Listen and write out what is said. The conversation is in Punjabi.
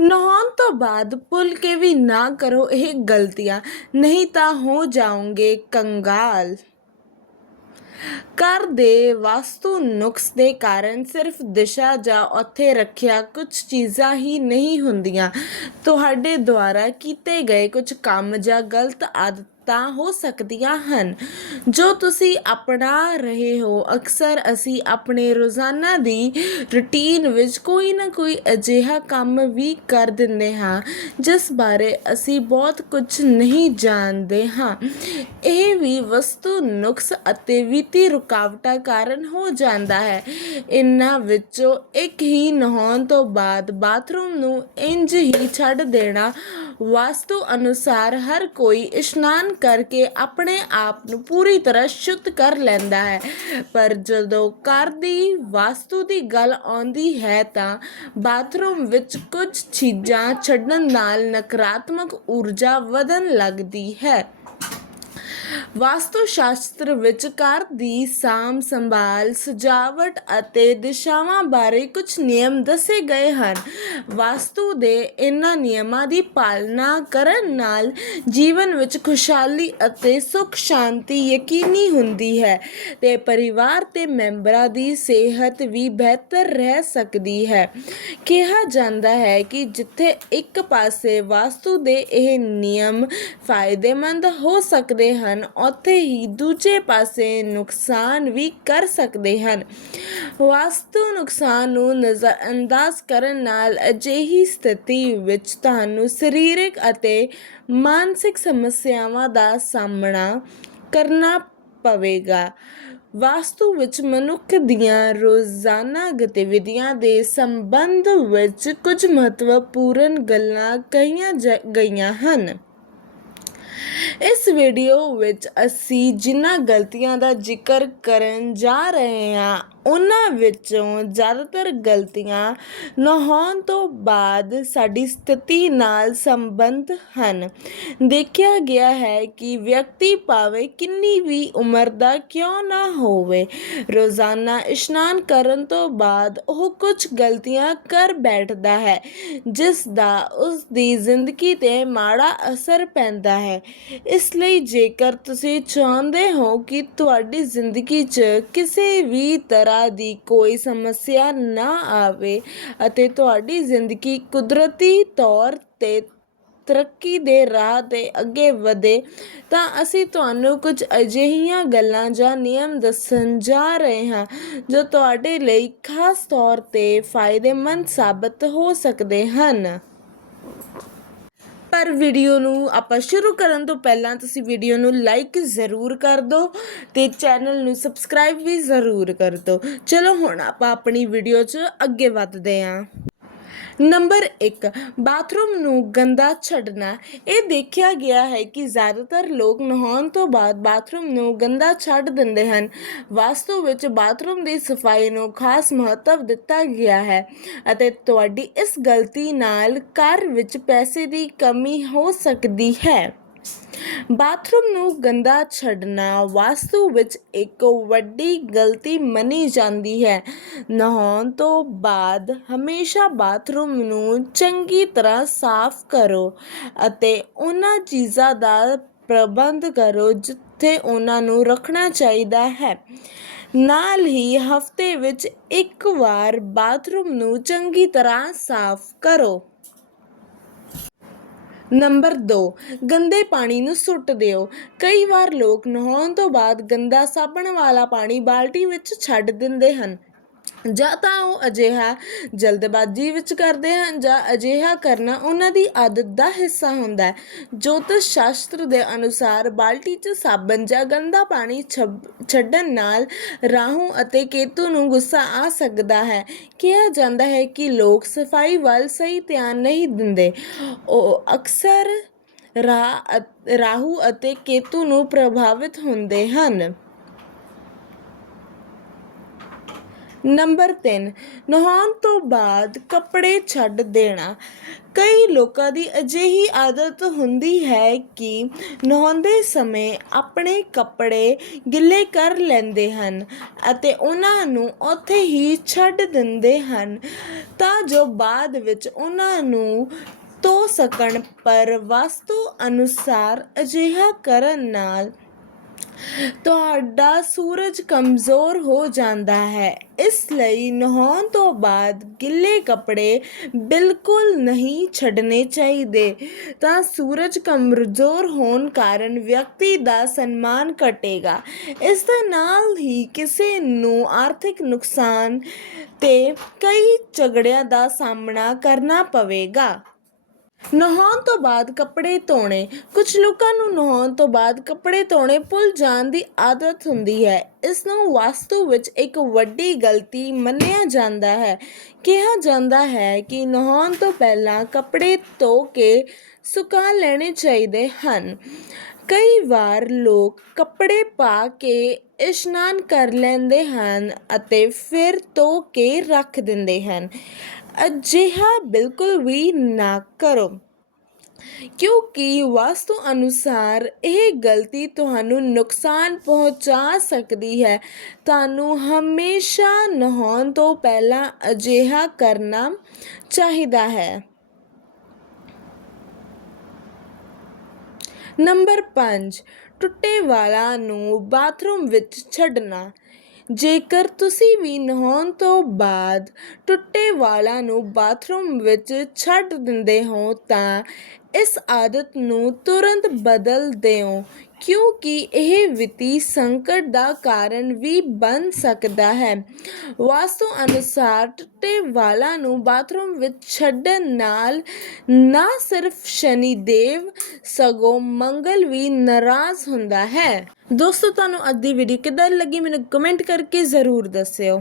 ਨਹਾਉਣ ਤੋਂ ਬਾਅਦ ਭੁੱਲ ਕੇ ਵੀ ਨਾ ਕਰੋ ਇਹ ਗਲਤੀਆਂ, ਨਹੀਂ ਤਾਂ ਹੋ ਜਾਓਗੇ ਕੰਗਾਲ। ਘਰ ਦੇ ਵਾਸਤੂ ਨੁਕਸ ਦੇ ਕਾਰਨ ਸਿਰਫ ਦਿਸ਼ਾ ਜਾਂ ਉੱਥੇ ਰੱਖਿਆ ਕੁਝ ਚੀਜ਼ਾਂ ਹੀ ਨਹੀਂ ਹੁੰਦੀਆਂ। ਤੁਹਾਡੇ ਦੁਆਰਾ ਕੀਤੇ ਗਏ ਕੁਝ ਕੰਮ ਜਾਂ ਗਲਤ ਆਦਤ ਹੋ ਸਕਦੀਆਂ ਹਨ। ਜੋ ਤੁਸੀਂ ਅਪਣਾ ਰਹੇ ਹੋ, ਅਕਸਰ ਅਸੀਂ ਆਪਣੇ ਰੋਜ਼ਾਨਾ ਦੀ ਰੁਟੀਨ ਵਿੱਚ ਕੋਈ ਨਾ ਕੋਈ ਅਜਿਹਾ ਕੰਮ ਵੀ ਕਰ ਦਿੰਦੇ ਹਾਂ, ਜਿਸ ਬਾਰੇ ਅਸੀਂ ਬਹੁਤ ਕੁਝ ਨਹੀਂ ਜਾਣਦੇ ਹਾਂ। ਇਹ ਵੀ ਵਸਤੂ ਨੁਕਸ ਅਤੇ ਵਿੱਤੀ ਰੁਕਾਵਟਾਂ ਕਾਰਨ ਹੋ ਜਾਂਦਾ ਹੈ। ਇਨ੍ਹਾਂ ਵਿੱਚੋਂ ਇੱਕ ਹੀ ਨਹਾਉਣ ਤੋਂ ਬਾਅਦ ਬਾਥਰੂਮ ਨੂੰ ਇੰਜ ਹੀ ਛੱਡ ਦੇਣਾ। ਵਾਸਤੂ ਅਨੁਸਾਰ ਹਰ ਕੋਈ ਇਸ਼ਨਾਨ ਕਰਕੇ ਆਪਣੇ ਆਪ ਨੂੰ ਪੂਰੀ ਤਰ੍ਹਾਂ ਸ਼ੁੱਧ ਕਰ ਲੈਂਦਾ ਹੈ। ਪਰ ਜਦੋਂ ਘਰ ਦੀ ਵਾਸਤੂ ਦੀ ਗੱਲ ਆਉਂਦੀ ਹੈ ਤਾਂ ਬਾਥਰੂਮ ਵਿੱਚ ਕੁਝ ਚੀਜ਼ਾਂ ਛੱਡਣ ਨਾਲ ਨਕਾਰਾਤਮਕ ਊਰਜਾ ਵਧਣ ਲੱਗਦੀ ਹੈ। ਵਾਸਤੂ ਸ਼ਾਸਤਰ ਵਿੱਚ ਘਰ ਦੀ ਸਾਂਭ ਸੰਭਾਲ, ਸਜਾਵਟ ਅਤੇ ਦਿਸ਼ਾਵਾਂ ਬਾਰੇ ਕੁਝ ਨਿਯਮ ਦੱਸੇ ਗਏ ਹਨ। ਵਾਸਤੂ ਦੇ ਇਹਨਾਂ ਨਿਯਮਾਂ ਦੀ ਪਾਲਣਾ ਕਰਨ ਨਾਲ ਜੀਵਨ ਵਿੱਚ ਖੁਸ਼ਹਾਲੀ ਅਤੇ ਸੁੱਖ ਸ਼ਾਂਤੀ ਯਕੀਨੀ ਹੁੰਦੀ ਹੈ ਤੇ ਪਰਿਵਾਰ ਤੇ ਮੈਂਬਰਾਂ ਦੀ ਸਿਹਤ ਵੀ ਬਿਹਤਰ ਰਹਿ ਸਕਦੀ ਹੈ। ਕਿਹਾ ਜਾਂਦਾ ਹੈ ਕਿ ਜਿੱਥੇ ਇੱਕ ਪਾਸੇ ਵਾਸਤੂ ਦੇ ਇਹ ਨਿਯਮ ਫਾਇਦੇਮੰਦ ਹੋ ਸਕਦੇ ਹਨ ਉੱਥੇ ਹੀ ਦੂਜੇ ਪਾਸੇ ਨੁਕਸਾਨ ਵੀ ਕਰ ਸਕਦੇ ਹਨ। ਵਾਸਤੂ ਨੁਕਸਾਨ ਨੂੰ ਨਜ਼ਰਅੰਦਾਜ਼ ਕਰਨ ਨਾਲ ਅਜਿਹੀ ਸਥਿਤੀ ਵਿੱਚ ਤੁਹਾਨੂੰ ਸਰੀਰਕ ਅਤੇ ਮਾਨਸਿਕ ਸਮੱਸਿਆਵਾਂ ਦਾ ਸਾਹਮਣਾ ਕਰਨਾ ਪਵੇਗਾ। ਵਾਸਤੂ ਵਿੱਚ ਮਨੁੱਖ ਦੀਆਂ ਰੋਜ਼ਾਨਾ ਗਤੀਵਿਧੀਆਂ ਦੇ ਸੰਬੰਧ ਵਿੱਚ ਕੁਝ ਮਹੱਤਵਪੂਰਨ ਗੱਲਾਂ ਕਹੀਆਂ ਜ- ਗਈਆਂ ਹਨ। ਇਸ ਵੀਡੀਓ ਵਿੱਚ ਅਸੀਂ ਜਿਨ੍ਹਾਂ ਗਲਤੀਆਂ ਦਾ ਜ਼ਿਕਰ ਕਰਨ ਜਾ ਰਹੇ ਹਾਂ, ਉਹਨਾਂ ਵਿੱਚੋਂ ਜ਼ਿਆਦਾਤਰ ਗਲਤੀਆਂ ਨਹਾਉਣ ਤੋਂ ਬਾਅਦ ਸਾਡੀ ਸਥਿਤੀ ਨਾਲ ਸੰਬੰਧ ਹਨ। ਦੇਖਿਆ ਗਿਆ ਹੈ ਕਿ ਵਿਅਕਤੀ ਭਾਵੇਂ ਕਿੰਨੀ ਵੀ ਉਮਰ ਦਾ ਕਿਉਂ ਨਾ ਹੋਵੇ, ਰੋਜ਼ਾਨਾ ਇਸ਼ਨਾਨ ਕਰਨ ਤੋਂ ਬਾਅਦ ਉਹ ਕੁਝ ਗਲਤੀਆਂ ਕਰ ਬੈਠਦਾ ਹੈ, ਜਿਸ ਦਾ ਉਸ ਦੀ ਜ਼ਿੰਦਗੀ ਤੇ ਮਾੜਾ ਅਸਰ ਪੈਂਦਾ ਹੈ। ਇਸ ਲਈ ਜੇਕਰ ਤੁਸੀਂ ਚਾਹੁੰਦੇ ਹੋ ਕਿ ਤੁਹਾਡੀ ਜ਼ਿੰਦਗੀ 'ਚ ਕਿਸੇ ਵੀ ਤਰ੍ਹਾਂ ਦੀ ਕੋਈ ਸਮੱਸਿਆ ਨਾ ਆਵੇ ਅਤੇ ਤੁਹਾਡੀ ਜ਼ਿੰਦਗੀ ਕੁਦਰਤੀ ਤੌਰ ਤੇ ਤਰੱਕੀ ਦੇ ਰਾਹ ਤੇ ਅੱਗੇ ਵਧੇ, ਤਾਂ ਅਸੀਂ ਤੁਹਾਨੂੰ ਕੁਝ ਅਜਿਹੀਆਂ ਗੱਲਾਂ ਜਾਂ ਨਿਯਮ ਦੱਸਣ ਜਾ ਰਹੇ ਹਾਂ ਜੋ ਤੁਹਾਡੇ ਲਈ ਖਾਸ ਤੌਰ ਤੇ ਫਾਇਦੇਮੰਦ ਸਾਬਤ ਹੋ ਸਕਦੇ ਹਨ। ਪਰ ਵੀਡੀਓ ਨੂੰ ਆਪਾਂ ਸ਼ੁਰੂ ਕਰਨ ਤੋਂ ਪਹਿਲਾਂ ਤੁਸੀਂ ਵੀਡੀਓ ਨੂੰ ਲਾਈਕ ਜ਼ਰੂਰ ਕਰ ਦਿਓ ਤੇ ਚੈਨਲ ਨੂੰ ਸਬਸਕ੍ਰਾਈਬ ਵੀ ਜ਼ਰੂਰ ਕਰ ਦਿਓ। ਚਲੋ ਹੁਣ ਆਪਾਂ ਆਪਣੀ ਵੀਡੀਓ 'ਚ ਅੱਗੇ ਵਧਦੇ ਹਾਂ ਨੰਬਰ 1 ਬਾਥਰੂਮ ਨੂੰ ਗੰਦਾ ਛੱਡਣਾ। ਇਹ ਦੇਖਿਆ ਗਿਆ ਹੈ ਕਿ ਜ਼ਿਆਦਾਤਰ ਲੋਕ ਨਹਾਉਣ ਤੋਂ ਬਾਅਦ ਬਾਥਰੂਮ ਨੂੰ ਗੰਦਾ ਛੱਡ ਦਿੰਦੇ ਹਨ। ਵਾਸਤੂ ਵਿੱਚ ਬਾਥਰੂਮ ਦੀ ਸਫ਼ਾਈ ਨੂੰ ਖਾਸ ਮਹੱਤਵ ਦਿੱਤਾ ਗਿਆ ਹੈ ਅਤੇ ਤੁਹਾਡੀ ਇਸ ਗਲਤੀ ਨਾਲ ਘਰ ਵਿੱਚ ਪੈਸੇ ਦੀ ਕਮੀ ਹੋ ਸਕਦੀ ਹੈ। ਬਾਥਰੂਮ ਨੂੰ ਗੰਦਾ ਛੱਡਣਾ ਵਾਸਤੂ ਵਿੱਚ ਇੱਕ ਵੱਡੀ ਗਲਤੀ ਮੰਨੀ ਜਾਂਦੀ ਹੈ। ਨਹਾਉਣ ਤੋਂ ਬਾਅਦ ਹਮੇਸ਼ਾ ਬਾਥਰੂਮ ਨੂੰ ਚੰਗੀ ਤਰ੍ਹਾਂ ਸਾਫ਼ ਕਰੋ ਅਤੇ ਉਹਨਾਂ ਚੀਜ਼ਾਂ ਦਾ ਪ੍ਰਬੰਧ ਕਰੋ ਜਿੱਥੇ ਉਹਨਾਂ ਨੂੰ ਰੱਖਣਾ ਚਾਹੀਦਾ ਹੈ। ਨਾਲ ਹੀ ਹਫ਼ਤੇ ਵਿੱਚ ਇੱਕ ਵਾਰ ਬਾਥਰੂਮ ਨੂੰ ਚੰਗੀ ਤਰ੍ਹਾਂ ਸਾਫ਼ ਕਰੋ। ਨੰਬਰ 2 ਗੰਦੇ ਪਾਣੀ ਨੂੰ ਸੁੱਟ ਦਿਓ। ਕਈ ਵਾਰ ਲੋਕ ਨਹਾਉਣ ਤੋਂ ਬਾਅਦ ਗੰਦਾ ਸਾਬਣ ਵਾਲਾ ਪਾਣੀ ਬਾਲਟੀ ਵਿੱਚ ਛੱਡ ਦਿੰਦੇ ਹਨ। ਜਾਂ ਤਾਂ ਉਹ ਅਜਿਹਾ ਜਲਦਬਾਜ਼ੀ ਵਿੱਚ ਕਰਦੇ ਹਨ ਜਾਂ ਅਜਿਹਾ ਕਰਨਾ ਉਹਨਾਂ ਦੀ ਆਦਤ ਦਾ ਹਿੱਸਾ ਹੁੰਦਾ ਹੈ। ਜੋਤਿਸ਼ ਸ਼ਾਸਤਰ ਦੇ ਅਨੁਸਾਰ ਬਾਲਟੀ 'ਚ ਸਾਬਣ ਜਾਂ ਗੰਦਾ ਪਾਣੀ ਛੱਬ- ਛੱਡਣ ਨਾਲ ਰਾਹੂ ਅਤੇ ਕੇਤੂ ਨੂੰ ਗੁੱਸਾ ਆ ਸਕਦਾ ਹੈ। ਕਿਹਾ ਜਾਂਦਾ ਹੈ ਕਿ ਲੋਕ ਸਫ਼ਾਈ ਵੱਲ ਸਹੀ ਧਿਆਨ ਨਹੀਂ ਦਿੰਦੇ। ਉਹ ਅਕਸਰ ਰਾ- ਰਾਹੂ ਅਤੇ ਕੇਤੂ ਨੂੰ ਪ੍ਰਭਾਵਿਤ ਹੁੰਦੇ ਹਨ। ਨੰਬਰ 3 ਨਹਾਉਣ ਤੋਂ ਬਾਅਦ ਕੱਪੜੇ ਛੱਡ ਦੇਣਾ। ਕਈ ਲੋਕਾਂ ਦੀ ਅਜਿਹੀ ਆਦਤ ਹੁੰਦੀ ਹੈ ਕਿ ਨਹਾਉਂਦੇ ਸਮੇਂ ਆਪਣੇ ਕੱਪੜੇ ਗਿੱਲੇ ਕਰ ਲੈਂਦੇ ਹਨ ਅਤੇ ਉਹਨਾਂ ਨੂੰ ਉੱਥੇ ਹੀ ਛੱਡ ਦਿੰਦੇ ਹਨ ਤਾਂ ਜੋ ਬਾਅਦ ਵਿੱਚ ਉਹਨਾਂ ਨੂੰ ਧੋ ਸਕਣ, ਪਰ ਵਾਸਤੂ ਅਨੁਸਾਰ ਅਜਿਹਾ ਕਰਨ ਨਾਲ ਤੁਹਾਡਾ ਸੂਰਜ ਕਮਜ਼ੋਰ ਹੋ ਜਾਂਦਾ ਹੈ। ਇਸ ਲਈ ਨਹਾਉਣ ਤੋਂ ਬਾਅਦ ਗਿੱਲੇ ਕੱਪੜੇ ਬਿਲਕੁਲ ਨਹੀਂ ਛੱਡਣੇ ਚਾਹੀਦੇ। ਤਾਂ ਸੂਰਜ ਕਮਜ਼ੋਰ ਹੋਣ ਕਾਰਨ ਵਿਅਕਤੀ ਦਾ ਸਨਮਾਨ ਘਟੇਗਾ। ਇਸ ਦੇ ਨਾਲ ਹੀ ਕਿਸੇ ਨੂੰ ਆਰਥਿਕ ਨੁਕਸਾਨ ਤੇ ਕਈ ਝਗੜਿਆਂ ਦਾ ਸਾਹਮਣਾ ਕਰਨਾ ਪਵੇਗਾ। ਨਹਾਉਣ ਤੋਂ ਬਾਅਦ ਕੱਪੜੇ ਧੋਣੇ। ਕੁਝ ਲੋਕਾਂ ਨੂੰ ਨਹਾਉਣ ਤੋਂ ਬਾਅਦ ਕੱਪੜੇ ਧੋਣੇ ਭੁੱਲ ਜਾਣ ਦੀ ਆਦਤ ਹੁੰਦੀ ਹੈ। ਇਸ ਨੂੰ ਵਾਸਤੂ ਵਿੱਚ ਇੱਕ ਵੱਡੀ ਗਲਤੀ ਮੰਨਿਆ ਜਾਂਦਾ ਹੈ। ਕਿਹਾ ਜਾਂਦਾ ਹੈ ਕਿ ਨਹਾਉਣ ਤੋਂ ਪਹਿਲਾਂ ਕੱਪੜੇ ਧੋ ਕੇ ਸੁਕਾ ਲੈਣੇ ਚਾਹੀਦੇ ਹਨ। ਕਈ ਵਾਰ ਲੋਕ ਕੱਪੜੇ ਪਾ ਕੇ ਇਸ਼ਨਾਨ ਕਰ ਲੈਂਦੇ ਹਨ ਅਤੇ ਫਿਰ ਧੋ ਕੇ ਰੱਖ ਦਿੰਦੇ ਹਨ। ਅਜਿਹਾ ਬਿਲਕੁਲ ਵੀ ਨਾ ਕਰੋ। ਕਿਉਂਕਿ ਵਾਸਤੂ ਅਨੁਸਾਰ ਇਹ ਗਲਤੀ ਤੁਹਾਨੂੰ ਨੁਕਸਾਨ ਪਹੁੰਚਾ ਸਕਦੀ ਹੈ। ਤੁਹਾਨੂੰ ਹਮੇਸ਼ਾ ਨਹਾਉਣ ਤੋਂ ਪਹਿਲਾਂ ਅਜਿਹਾ ਕਰਨਾ ਚਾਹੀਦਾ ਹੈ। ਨੰਬਰ 5 ਟੁੱਟੇ ਵਾਲਾਂ ਨੂੰ ਬਾਥਰੂਮ ਵਿੱਚ ਛੱਡਣਾ। ਜੇਕਰ ਤੁਸੀਂ ਵੀ ਨਹਾਉਣ ਤੋਂ ਬਾਅਦ ਟੁੱਟੇ ਵਾਲਾਂ ਨੂੰ ਬਾਥਰੂਮ ਵਿੱਚ ਛੱਡ ਦਿੰਦੇ ਹੋ ਤਾਂ ਇਸ ਆਦਤ ਨੂੰ ਤੁਰੰਤ ਬਦਲ ਦਿਓ। ਕਿਉਂਕਿ ਇਹ ਵਿੱਤੀ ਸੰਕਟ ਦਾ ਕਾਰਨ ਵੀ ਬਣ ਸਕਦਾ ਹੈ। ਵਾਸਤੂ ਅਨੁਸਾਰ ਟੁੱਟੇ ਵਾਲਾਂ ਨੂੰ ਬਾਥਰੂਮ ਵਿੱਚ ਛੱਡਣ ਨਾਲ ਨਾ ਸਿਰਫ ਸ਼ਨੀ ਦੇਵ ਸਗੋਂ ਮੰਗਲ ਵੀ ਨਾਰਾਜ਼ ਹੁੰਦਾ ਹੈ। ਦੋਸਤੋ, ਤੁਹਾਨੂੰ ਅੱਜ ਦੀ ਵੀਡੀਓ ਕਿੱਦਾਂ ਲੱਗੀ? ਮੈਨੂੰ ਕਮੈਂਟ ਕਰਕੇ ਜ਼ਰੂਰ ਦੱਸਿਓ।